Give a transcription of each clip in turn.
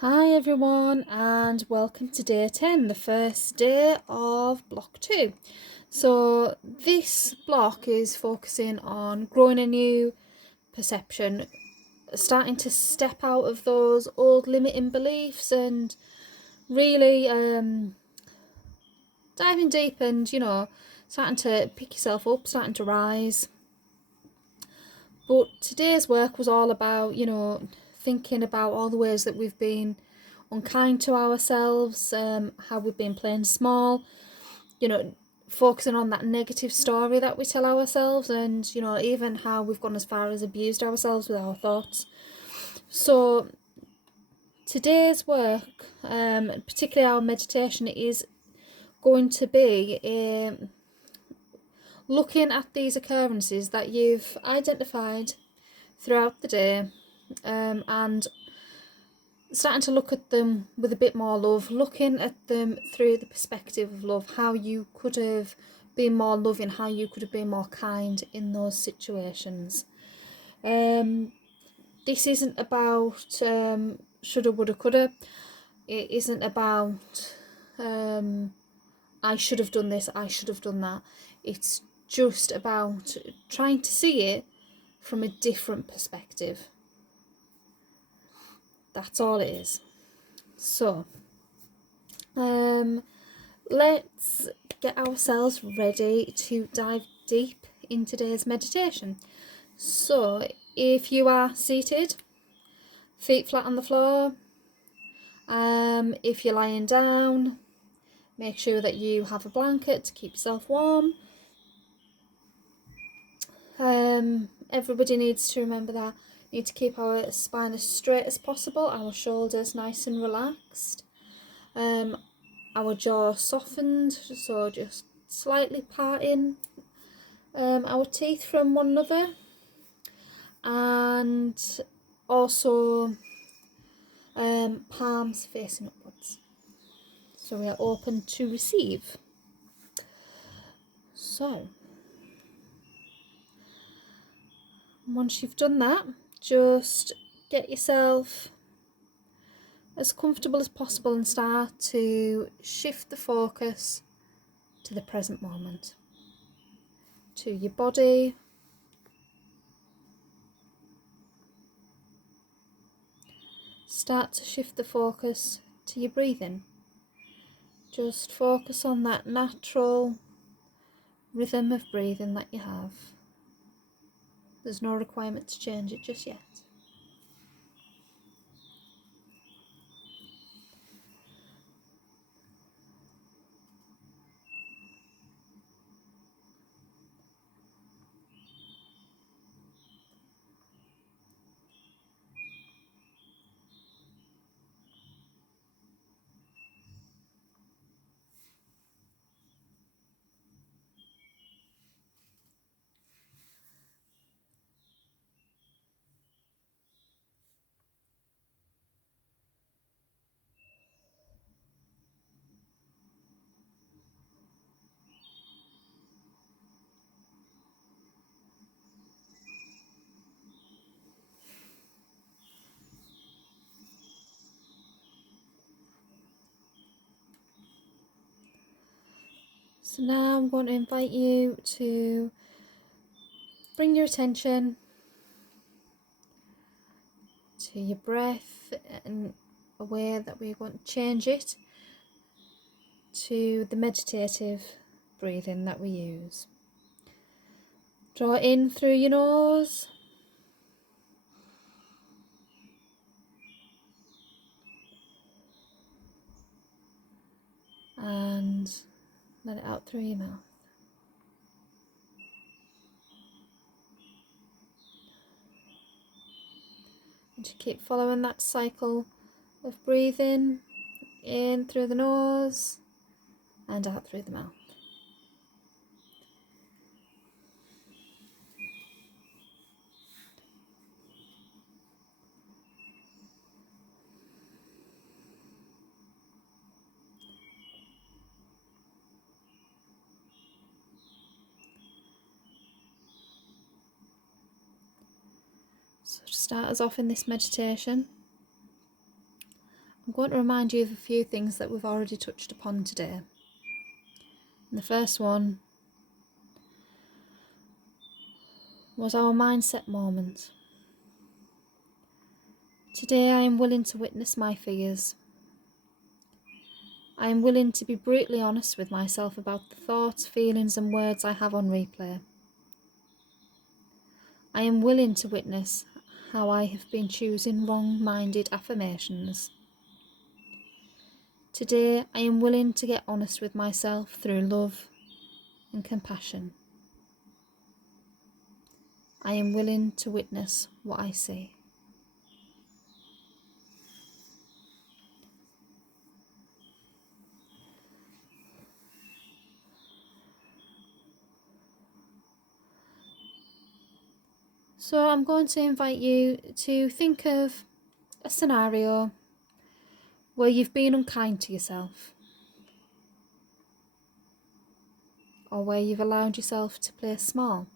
Hi everyone and welcome to day 10, the first day of block 2. So this block is focusing on growing a new perception, starting to step out of those old limiting beliefs and really diving deep and, starting to pick yourself up, starting to rise. But today's work was all about, thinking about all the ways that we've been unkind to ourselves, how we've been playing small, focusing on that negative story that we tell ourselves, and even how we've gone as far as abused ourselves with our thoughts. So today's work, particularly our meditation, is going to be looking at these occurrences that you've identified throughout the day, and starting to look at them with a bit more love, looking at them through the perspective of love, how you could have been more loving, how you could have been more kind in those situations. This isn't about shoulda, woulda, coulda. It isn't about I should have done this, I should have done that. It's just about trying to see it from a different perspective. That's all it is. So, let's get ourselves ready to dive deep in today's meditation. So, if you are seated, feet flat on the floor, if you're lying down, make sure that you have a blanket to keep yourself warm. Everybody needs to remember that. We need to keep our spine as straight as possible, our shoulders nice and relaxed. Our jaw softened, so just slightly parting our teeth from one another, and also palms facing upwards, so we are open to receive. So once you've done that, just get yourself as comfortable as possible and start to shift the focus to the present moment, to your body, start to shift the focus to your breathing. Just focus on that natural rhythm of breathing that you have. There's no requirement to change it just yet. So now I'm going to invite you to bring your attention to your breath, and aware that we're going to change it to the meditative breathing that we use. Draw in through your nose, and let it out through your mouth. And to keep following that cycle of breathing in through the nose and out through the mouth. So to start us off in this meditation, I'm going to remind you of a few things that we've already touched upon today. And the first one was our mindset moment. Today I am willing to witness my fears. I am willing to be brutally honest with myself about the thoughts, feelings and words I have on replay. I am willing to witness how I have been choosing wrong-minded affirmations. Today I am willing to get honest with myself through love and compassion. I am willing to witness what I see. So I'm going to invite you to think of a scenario where you've been unkind to yourself, or where you've allowed yourself to play small.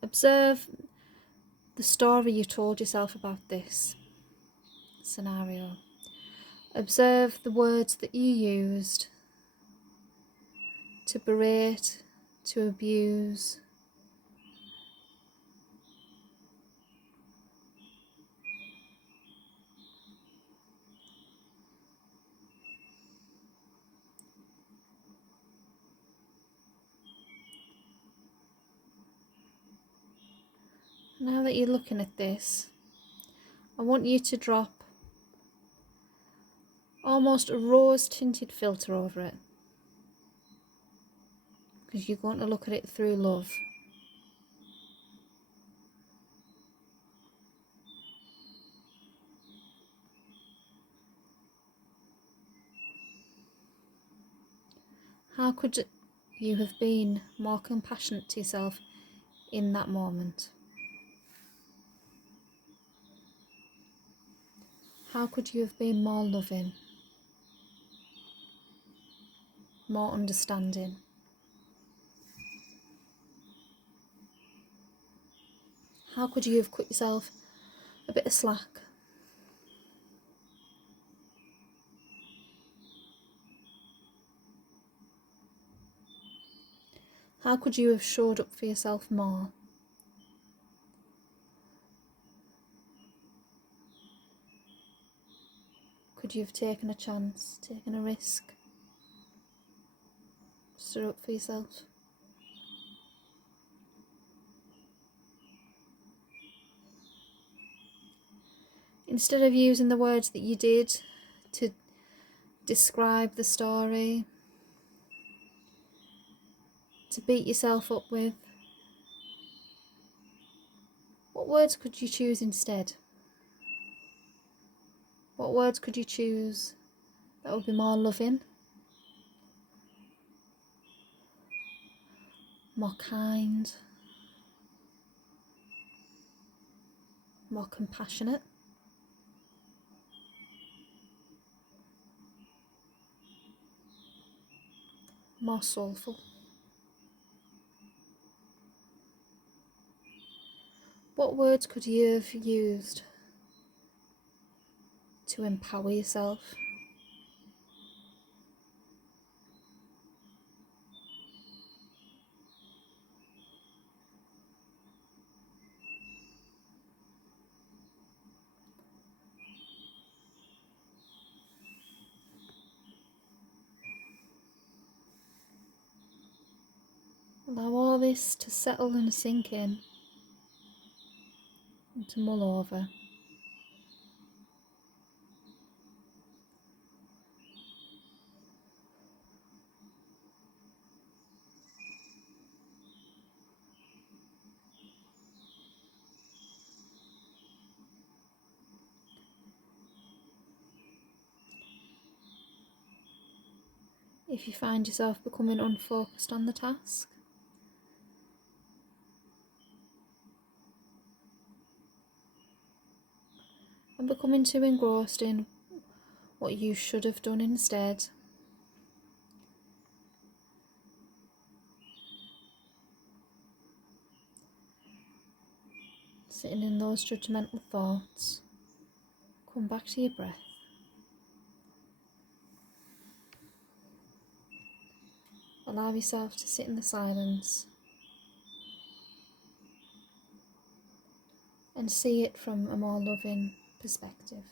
Observe the story you told yourself about this scenario. Observe the words that you used to berate, to abuse. Now that you're looking at this, I want you to drop almost a rose-tinted filter over it, because you're going to look at it through love. How could you have been more compassionate to yourself in that moment? How could you have been more loving, more understanding? How could you have cut yourself a bit of slack? How could you have showed up for yourself more? Could you have taken a chance, taken a risk, stood up for yourself? Instead of using the words that you did to describe the story, to beat yourself up with, what words could you choose instead? What words could you choose that would be more loving, more kind, more compassionate? More soulful? What words could you have used to empower yourself? Allow all this to settle and sink in and to mull over. If you find yourself becoming unfocused on the task, and becoming too engrossed in what you should have done instead, sitting in those judgmental thoughts, come back to your breath. Allow yourself to sit in the silence and see it from a more loving perspective.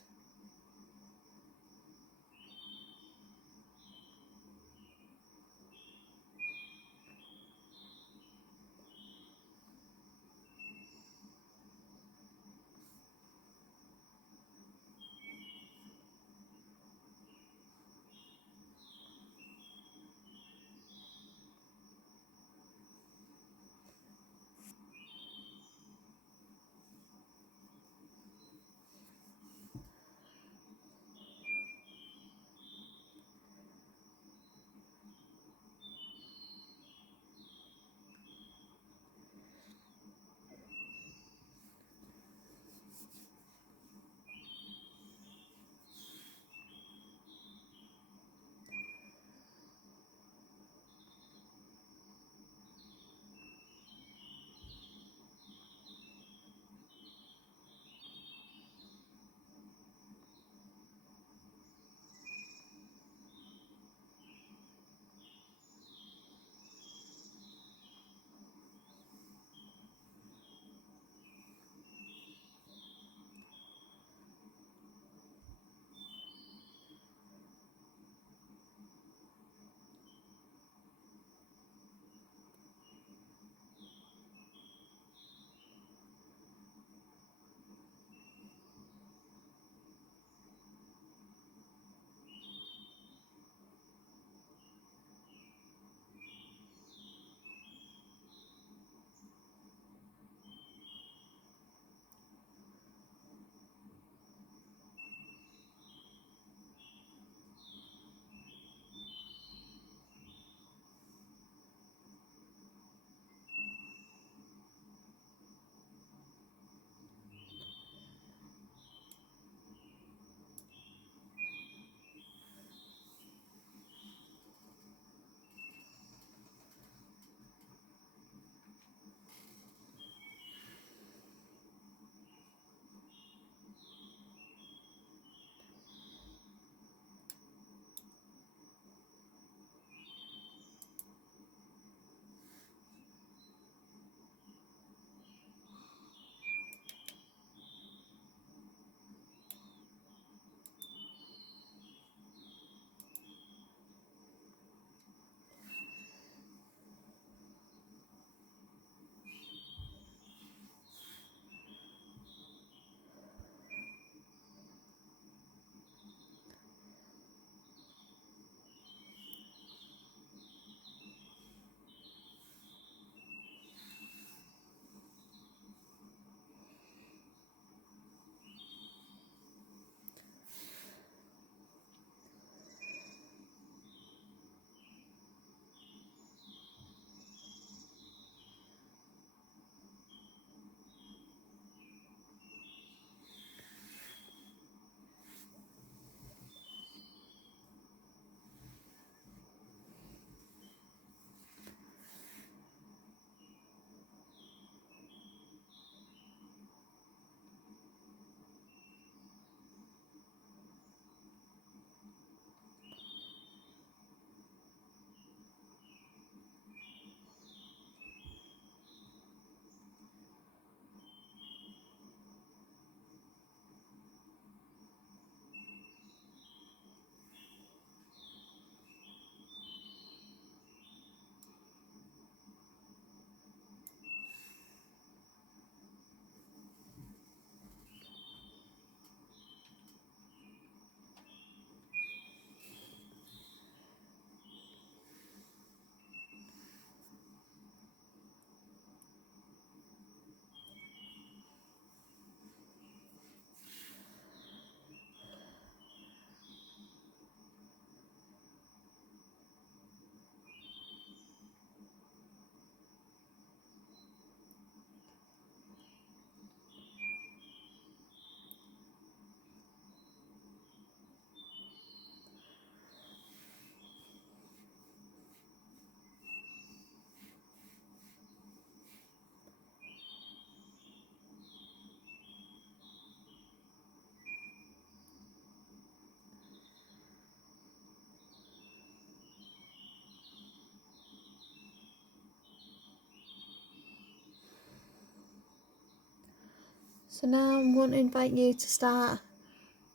So now I'm going to invite you to start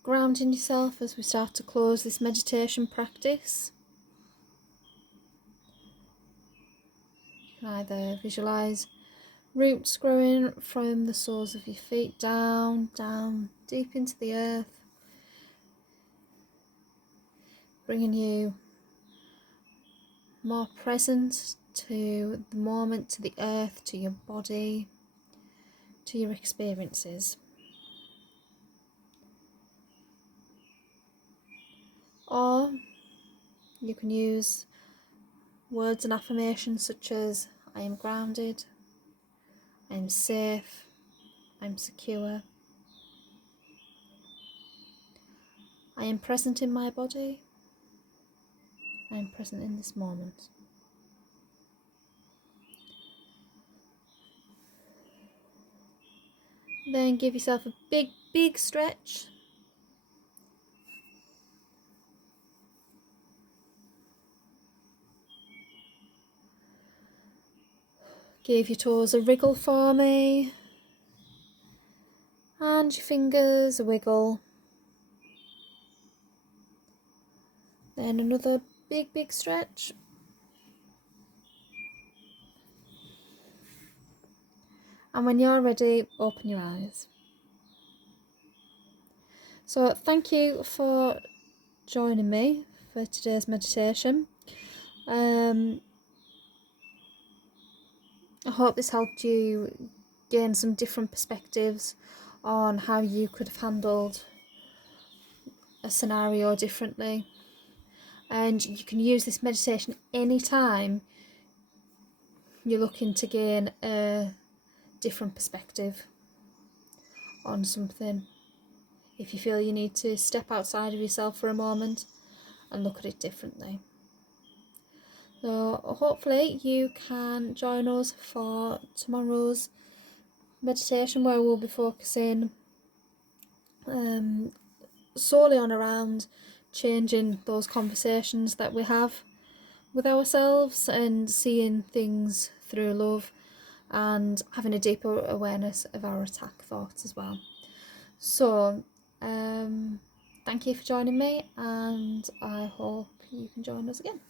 grounding yourself as we start to close this meditation practice. You can either visualise roots growing from the soles of your feet down deep into the earth, bringing you more present to the moment, to the earth, to your body, to your experiences. Or you can use words and affirmations such as I am grounded, I am safe, I'm secure, I am present in my body, I am present in this moment. Then give yourself a big stretch. Give your toes a wriggle for me. And your fingers a wiggle. Then another big stretch. And when you're ready, open your eyes. So thank you for joining me for today's meditation. I hope this helped you gain some different perspectives on how you could have handled a scenario differently. And you can use this meditation anytime you're looking to gain a different perspective on something. If you feel you need to step outside of yourself for a moment and look at it differently. So hopefully you can join us for tomorrow's meditation, where we'll be focusing solely on around changing those conversations that we have with ourselves and seeing things through love and having a deeper awareness of our attack thoughts as well. So thank you for joining me, and I hope you can join us again.